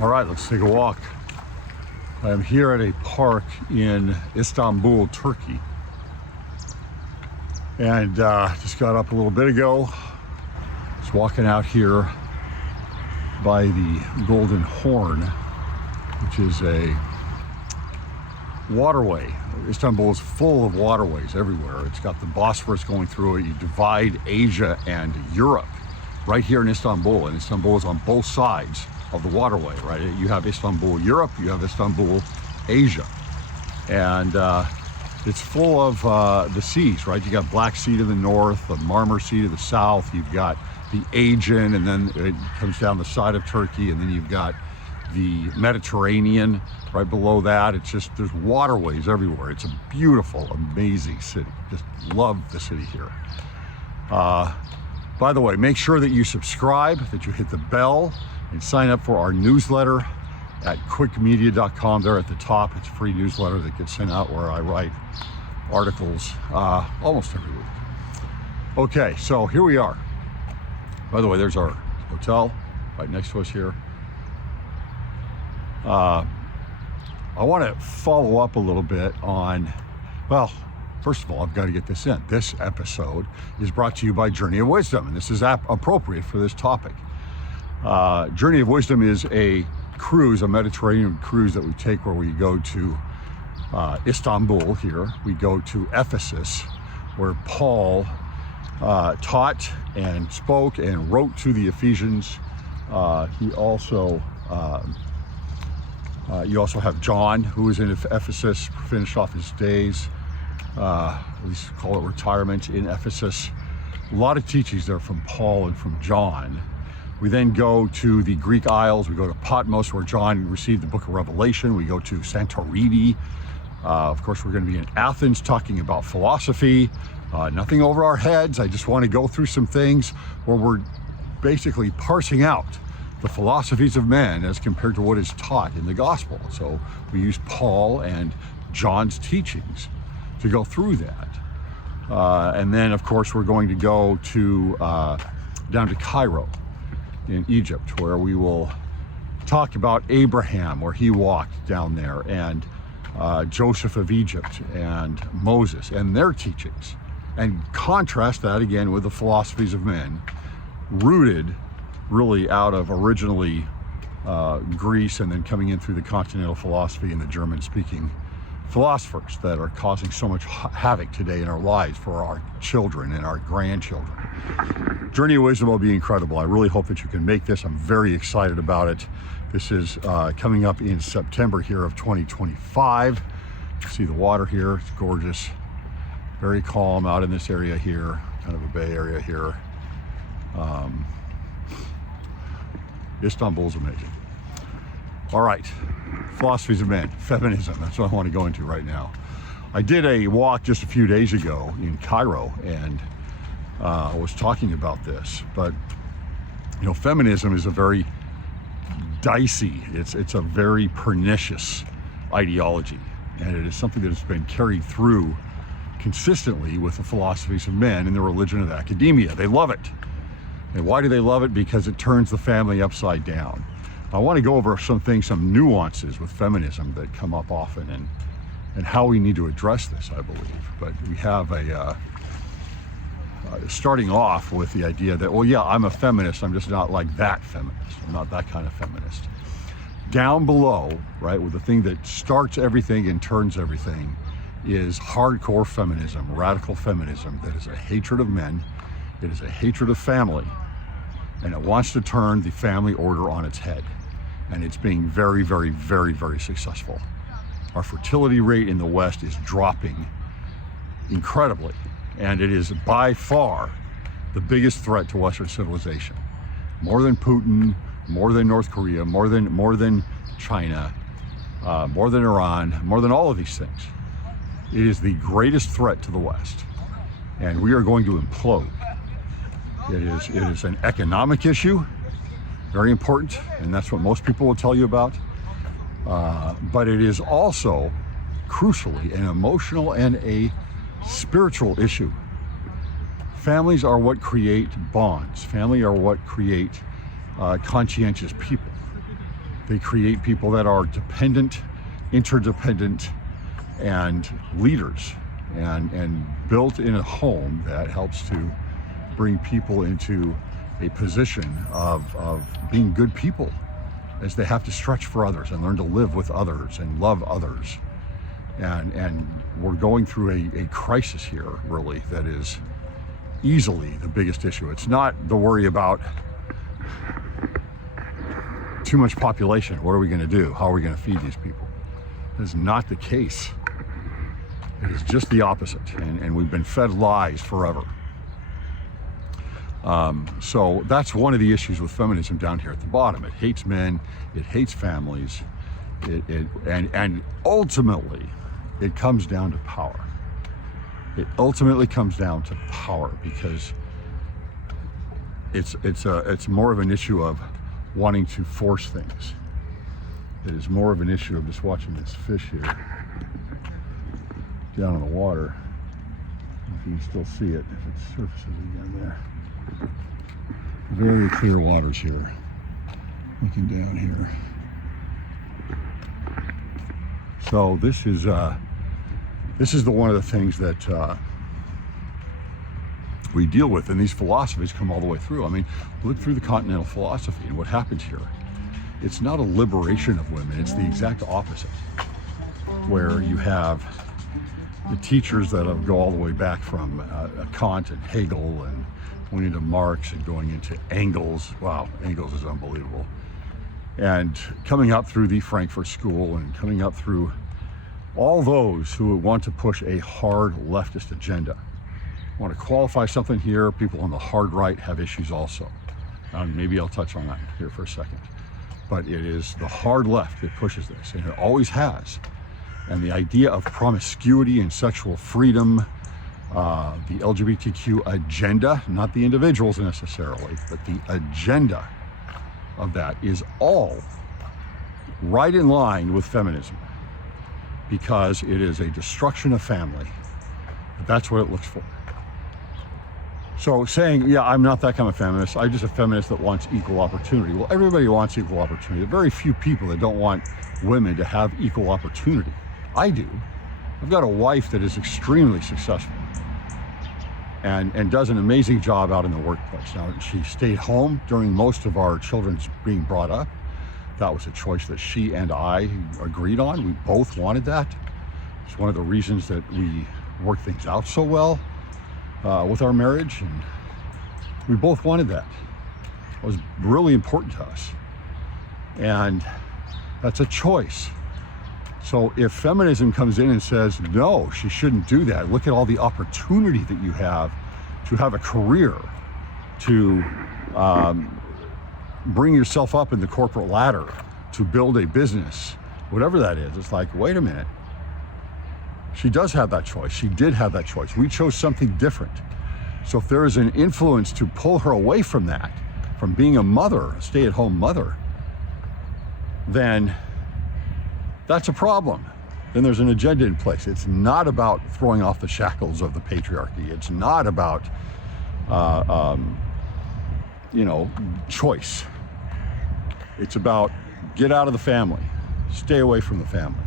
All right, let's take a walk. I'm here at a park in Istanbul, Turkey. And just got up a little bit ago. Just walking out here by the Golden Horn, which is a waterway. Istanbul is full of waterways everywhere. It's got the Bosphorus going through it. You divide Asia and Europe right here in Istanbul, and Istanbul is on both sides of the waterway, right? You have Istanbul, Europe, you have Istanbul, Asia. And it's full of the seas, right? You got Black Sea to the north, the Marmara Sea to the south, you've got the Aegean, and then it comes down the side of Turkey, and then you've got the Mediterranean right below that. It's just, there's waterways everywhere. It's a beautiful, amazing city. Just love the city here. By the way, make sure that you subscribe, that you hit the bell, and sign up for our newsletter at cwicmedia.com. There at the top, it's a free newsletter that gets sent out where I write articles almost every week. Okay, so here we are. By the way, there's our hotel right next to us here. I want to follow up a little bit on, well, first of all, I've got to get this in. This episode is brought to you by Journey of Wisdom, and this is appropriate for this topic. Journey of Wisdom is a cruise, a Mediterranean cruise that we take where we go to Istanbul here. We go to Ephesus, where Paul taught and spoke and wrote to the Ephesians. You also have John, who was in Ephesus, finished off his days, at least call it retirement in Ephesus. A lot of teachings there from Paul and from John. We then go to the Greek Isles. We go to Patmos, where John received the book of Revelation. We go to Santorini. Of course, we're going to be in Athens talking about philosophy. Nothing over our heads. I just want to go through some things where we're basically parsing out the philosophies of men as compared to what is taught in the gospel. So we use Paul and John's teachings to go through that. And then, of course, we're going to go to down to Cairo in Egypt, where we will talk about Abraham, where he walked down there, and Joseph of Egypt and Moses and their teachings, and contrast that again with the philosophies of men, rooted really out of originally Greece, and then coming in through the continental philosophy and the German-speaking philosophers that are causing so much havoc today in our lives for our children and our grandchildren. Journey of Wisdom will be incredible. I really hope that you can make this. I'm very excited about it. This is coming up in September here of 2025. You see the water here. It's gorgeous. Very calm out in this area here, kind of a bay area here. Istanbul is amazing. All right, philosophies of men, feminism, that's what I want to go into right now. I did a walk just a few days ago in Cairo, and I was talking about this, but you know, feminism is a very dicey, it's a very pernicious ideology, and it is something that has been carried through consistently with the philosophies of men and the religion of academia. They love it. And why do they love it? Because it turns the family upside down. I want to go over some things, some nuances with feminism that come up often, and how we need to address this, I believe. But we have starting off with the idea that, well, yeah, I'm a feminist, I'm just not like that feminist. I'm not that kind of feminist. Down below, right, with the thing that starts everything and turns everything, is hardcore feminism, radical feminism, that is a hatred of men, it is a hatred of family, and it wants to turn the family order on its head. And it's being very, very, very, very successful. Our fertility rate in the West is dropping incredibly, and it is by far the biggest threat to Western civilization. More than Putin, more than North Korea, more than China, more than Iran, more than all of these things. It is the greatest threat to the West, and we are going to implode. It is an economic issue, very important, and that's what most people will tell you about. But it is also, crucially, an emotional and a spiritual issue. Families are what create bonds. Family are what create conscientious people. They create people that are dependent, interdependent, and leaders, and built in a home that helps to bring people into a position of being good people, as they have to stretch for others and learn to live with others and love others. And we're going through a crisis here, really, that is easily the biggest issue. It's not the worry about too much population. What are we going to do? How are we going to feed these people? That is not the case. It is just the opposite. And we've been fed lies forever. So that's one of the issues with feminism down here at the bottom. It hates men, it hates families, and ultimately it comes down to power. It ultimately comes down to power, because it's more of an issue of wanting to force things. It is more of an issue of just watching this fish here down in the water. If you can still see it, if it surfaces again there. Very clear waters here. Looking down here. So this is the one of the things that we deal with, and these philosophies come all the way through. I mean, look through the continental philosophy and what happens here. It's not a liberation of women, it's the exact opposite, where you have the teachers that go all the way back from Kant and Hegel, and going into Marx and going into Engels. Wow, Engels is unbelievable. And coming up through the Frankfurt School, and coming up through all those who want to push a hard leftist agenda. I want to qualify something here. People on the hard right have issues also. Maybe I'll touch on that here for a second. But it is the hard left that pushes this, and it always has. And the idea of promiscuity and sexual freedom, the LGBTQ agenda, not the individuals necessarily, but the agenda of that is all right in line with feminism, because it is a destruction of family. That's what it looks for. So saying, yeah, I'm not that kind of feminist, I'm just a feminist that wants equal opportunity. Well, everybody wants equal opportunity. There are very few people that don't want women to have equal opportunity. I do. I've got a wife that is extremely successful and does an amazing job out in the workplace. Now, she stayed home during most of our children's being brought up. That was a choice that she and I agreed on. We both wanted that. It's one of the reasons that we worked things out so well with our marriage, and we both wanted that. It was really important to us, and that's a choice. So if feminism comes in and says, no, she shouldn't do that, look at all the opportunity that you have to have a career, to bring yourself up in the corporate ladder, to build a business, whatever that is, it's like, wait a minute. She does have that choice. She did have that choice. We chose something different. So if there is an influence to pull her away from that, from being a mother, a stay-at-home mother, then that's a problem. Then there's an agenda in place. It's not about throwing off the shackles of the patriarchy. It's not about, choice. It's about get out of the family, stay away from the family.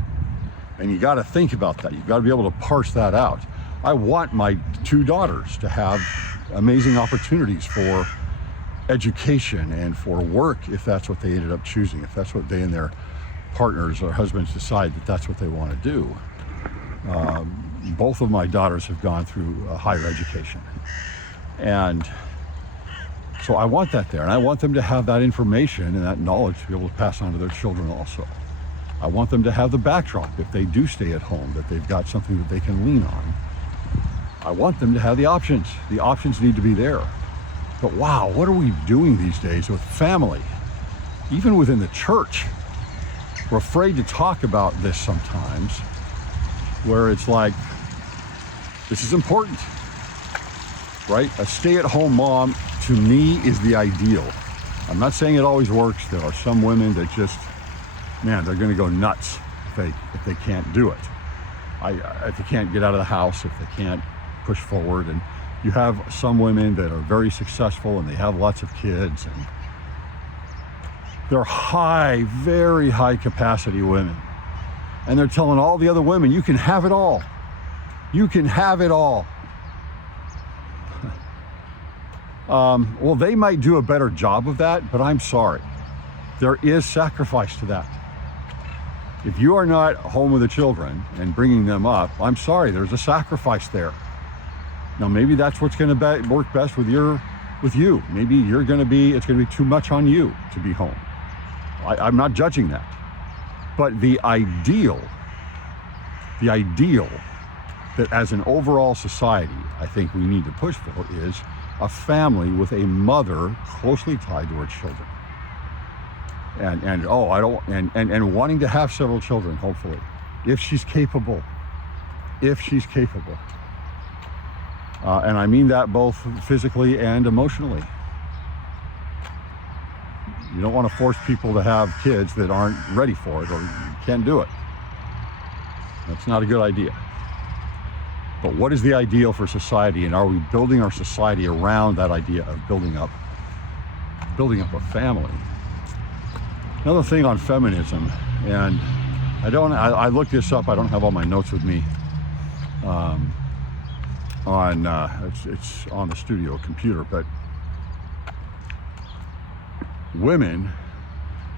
And you got to think about that. You've got to be able to parse that out. I want my two daughters to have amazing opportunities for education and for work, if that's what they ended up choosing, if that's what they and their partners or husbands decide that that's what they want to do. Both of my daughters have gone through higher education. And so I want that there, and I want them to have that information and that knowledge to be able to pass on to their children also. I want them to have the backdrop, if they do stay at home, that they've got something that they can lean on. I want them to have the options. The options need to be there. But wow, what are we doing these days with family? Even within the church, we're afraid to talk about this sometimes, where it's like, this is important, right? A stay-at-home mom, to me, is the ideal. I'm not saying it always works. There are some women that just, man, they're going to go nuts if they can't do it. If they can't get out of the house, if they can't push forward. And you have some women that are very successful and they have lots of kids, and They're high, very high capacity women. And they're telling all the other women, you can have it all. You can have it all. Well, they might do a better job of that, but I'm sorry. There is sacrifice to that. If you are not home with the children and bringing them up, I'm sorry, there's a sacrifice there. Now, maybe that's what's going to work best with you. Maybe it's going to be too much on you to be home. I'm not judging that. But the ideal that as an overall society, I think we need to push for is a family with a mother closely tied to her children. And wanting to have several children, hopefully, if she's capable. And I mean that both physically and emotionally. You don't want to force people to have kids that aren't ready for it or can't do it. That's not a good idea. But what is the ideal for society, and are we building our society around that idea of building up a family? Another thing on feminism, and I looked this up, I don't have all my notes with me. It's on the studio computer, but women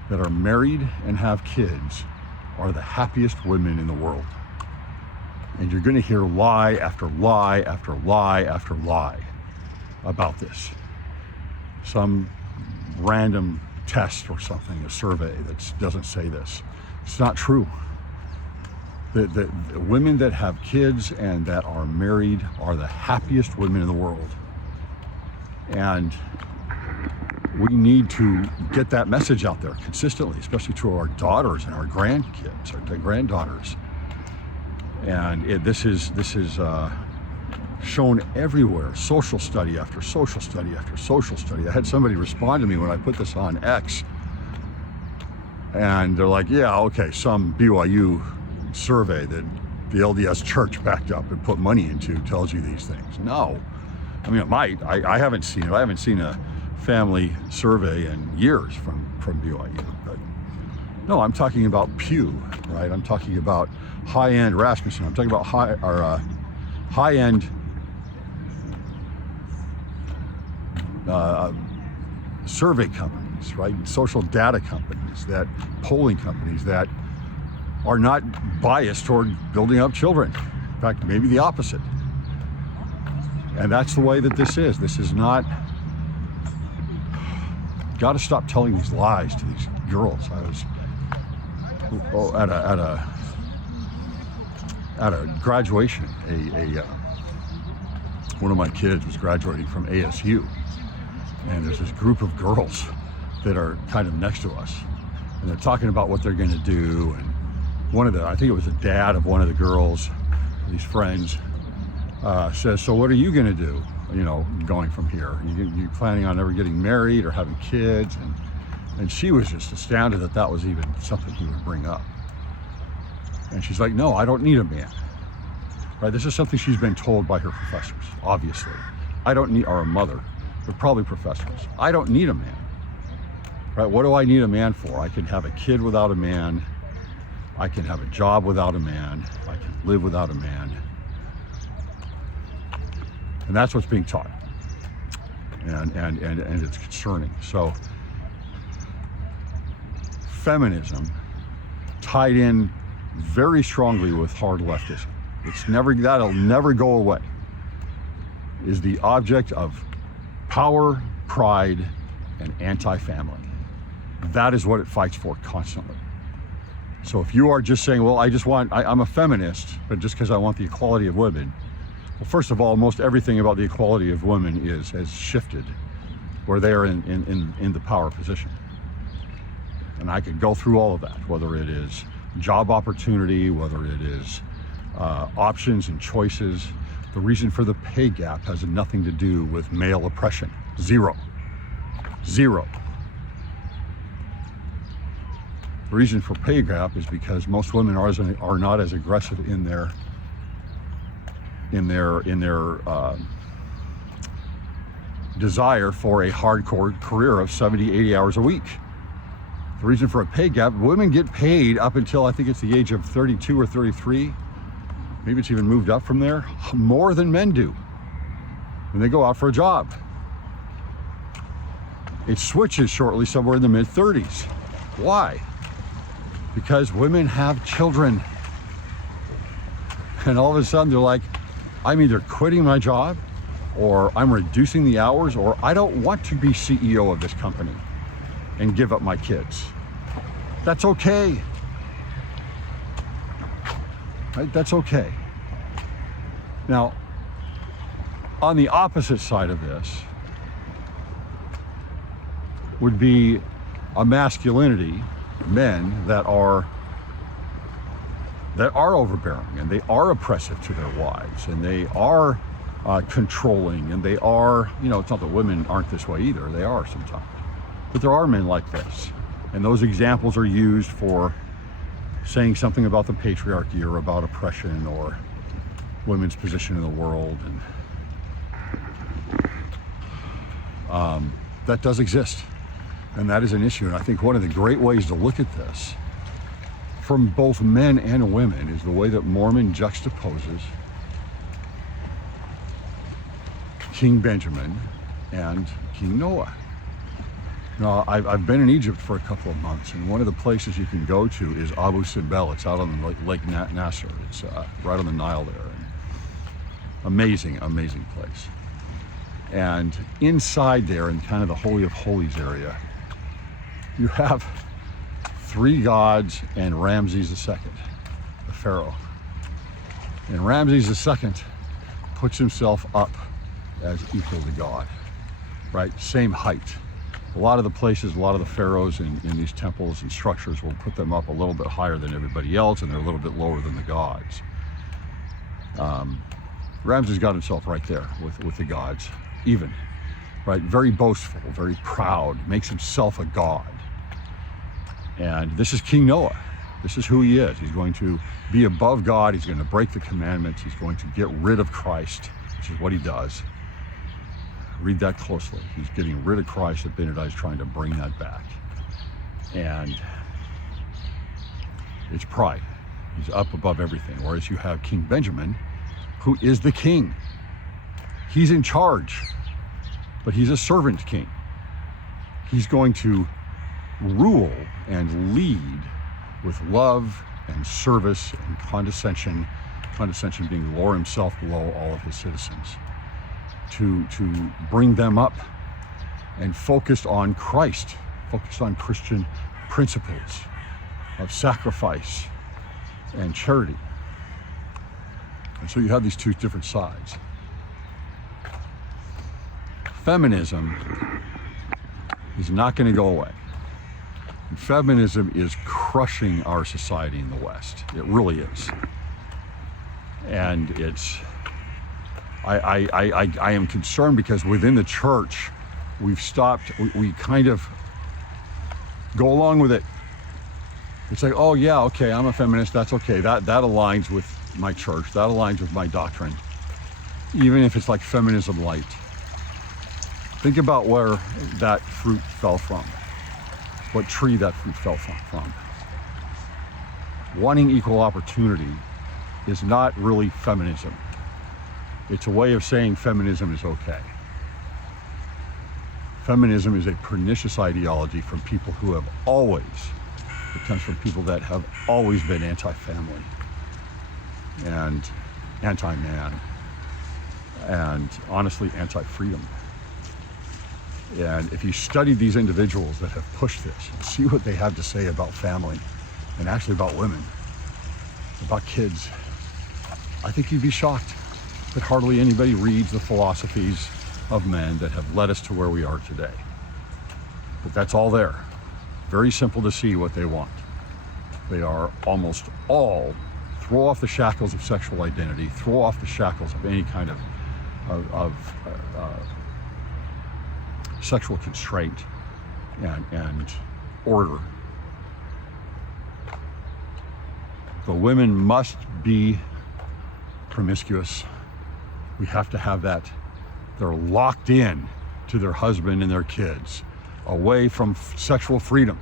that are married and have kids are the happiest women in the world. And you're going to hear lie after lie after lie after lie about this. Some random test or something, a survey that doesn't say this. It's not true. The women that have kids and that are married are the happiest women in the world. And we need to get that message out there consistently, especially to our daughters and our grandkids, our granddaughters. And this is shown everywhere, social study after social study after social study. I had somebody respond to me when I put this on X, and they're like, yeah, okay, some BYU survey that the LDS Church backed up and put money into tells you these things. No. I mean, it might. I haven't seen it. I haven't seen a family survey in years from BYU. But no, I'm talking about Pew, right? I'm talking about high-end Rasmussen. I'm talking about high-end survey companies, right? Social data companies, polling companies that are not biased toward building up children. In fact, maybe the opposite. And that's the way that this is. This is not. Got to stop telling these lies to these girls. I was at a graduation. One of my kids was graduating from ASU, and there's this group of girls that are kind of next to us, and they're talking about what they're going to do. And I think it was the dad of one of the girls, these friends, says, "So what are you going to do? Going from here? You planning on ever getting married or having kids?" And she was just astounded that was even something he would bring up. And she's like, "No, I don't need a man." Right? This is something she's been told by her professors, obviously. Or a mother, but probably professors. I don't need a man. Right? What do I need a man for? I can have a kid without a man. I can have a job without a man. I can live without a man. And that's what's being taught. And it's concerning. So feminism tied in very strongly with hard leftism. That'll never go away. Is the object of power, pride, and anti-family. That is what it fights for constantly. So if you are just saying, well, I'm a feminist, but just because I want the equality of women. Well, first of all, most everything about the equality of women has shifted where they are in the power position. And I could go through all of that, whether it is job opportunity, whether it is options and choices. The reason for the pay gap has nothing to do with male oppression. Zero. The reason for pay gap is because most women are not as aggressive in their desire for a hardcore career of 70, 80 hours a week. The reason for a pay gap, women get paid up until I think it's the age of 32 or 33. Maybe it's even moved up from there, more than men do when they go out for a job. It switches shortly somewhere in the mid-30s. Why? Because women have children. And all of a sudden they're like, I'm either quitting my job, or I'm reducing the hours, or I don't want to be CEO of this company and give up my kids. That's okay. Right? That's okay. Now, on the opposite side of this would be a masculinity, men that are overbearing, and they are oppressive to their wives, and they are controlling, and they are, it's not that women aren't this way either, they are sometimes. But there are men like this, and those examples are used for saying something about the patriarchy or about oppression or women's position in the world, and that does exist, and that is an issue. And I think one of the great ways to look at this from both men and women is the way that Mormon juxtaposes King Benjamin and King Noah. Now, I've been in Egypt for a couple of months, and one of the places you can go to is Abu Simbel. It's out on the Lake Nasser. It's right on the Nile there. And amazing, amazing place. And inside there, in kind of the Holy of Holies area, you have 3 gods and Ramses II, the pharaoh. And Ramses II puts himself up as equal to God, right? Same height. A lot of the places, a lot of the pharaohs in these temples and structures will put them up a little bit higher than everybody else, and they're a little bit lower than the gods. Ramses got himself right there with the gods, even, right? Very boastful, very proud, makes himself a god. And this is King Noah. This is who he is. He's going to be above God. He's going to break the commandments. He's going to get rid of Christ, which is what he does. Read that closely. He's getting rid of Christ. Abinadi is trying to bring that back. And it's pride. He's up above everything. Whereas you have King Benjamin, who is the king. He's in charge, but he's a servant king. He's going to rule and lead with love and service and condescension being lower himself below all of his citizens, to bring them up and focused on Christ, focused on Christian principles of sacrifice and charity. And so you have these two different sides. Feminism is not going to go away. And feminism is crushing our society in the West. It really is. And I am concerned because within the church, we've stopped, we kind of go along with it. It's like, oh yeah, okay, I'm a feminist, that's okay. That aligns with my church, that aligns with my doctrine. Even if it's like feminism light. Think about where that fruit fell from. What tree that fruit fell from. Wanting equal opportunity is not really feminism. It's a way of saying feminism is okay. Feminism is a pernicious ideology from people who have always, it comes from people that have always been anti-family and anti-man and honestly anti-freedom. And if you study these individuals that have pushed this and see what they have to say about family and actually about women, about kids, I think you'd be shocked that hardly anybody reads the philosophies of men that have led us to where we are today. But that's all there. Very simple to see what they want. They are almost all throw off the shackles of sexual identity, throw off the shackles of any kind of sexual constraint and order. The women must be promiscuous. We have to have that. They're locked in to their husband and their kids, away from sexual freedom.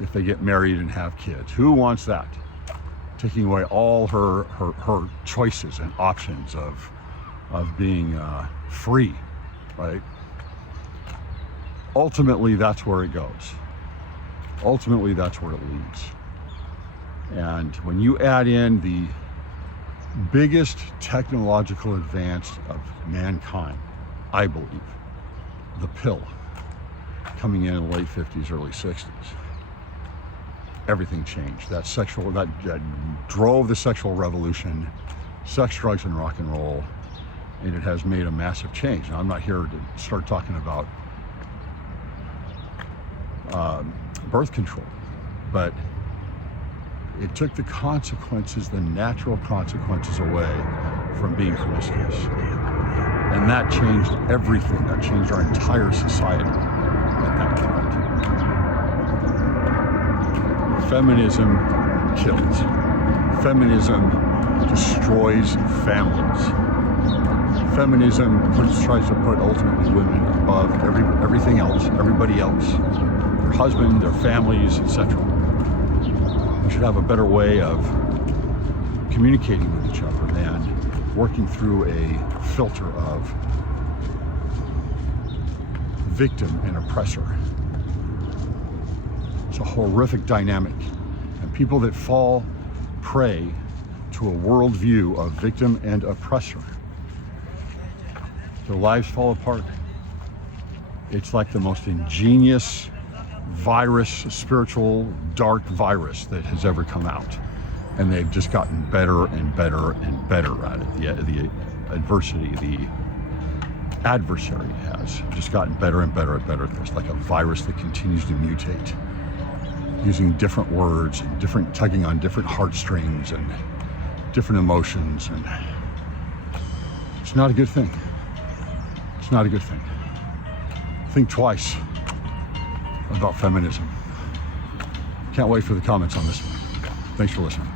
if they get married and have kids. Who wants that? Taking away all her choices and options of being free, right? Ultimately, that's where it goes. Ultimately, that's where it leads. And when you add in the biggest technological advance of mankind, I believe, the pill, coming in the late 50s, early 60s, everything changed. That drove the sexual revolution, sex, drugs, and rock and roll, and it has made a massive change. Now, I'm not here to start talking about birth control, but it took the consequences, the natural consequences, away from being promiscuous. And that changed everything. That changed our entire society at that point. Feminism kills. Feminism destroys families. Feminism tries to put ultimately women above everything else, everybody else, their husband, their families, etc. We should have a better way of communicating with each other and working through a filter of victim and oppressor. It's a horrific dynamic, and people that fall prey to a worldview of victim and oppressor, their lives fall apart. It's like the most ingenious virus, spiritual dark virus that has ever come out, and they've just gotten better and better and better at it. The adversity, the adversary has just gotten better and better and better at this, like a virus that continues to mutate, using different words and different, tugging on different heartstrings and different emotions, and it's not a good thing. It's not a good thing. Think twice about feminism. Can't wait for the comments on this one. Thanks for listening.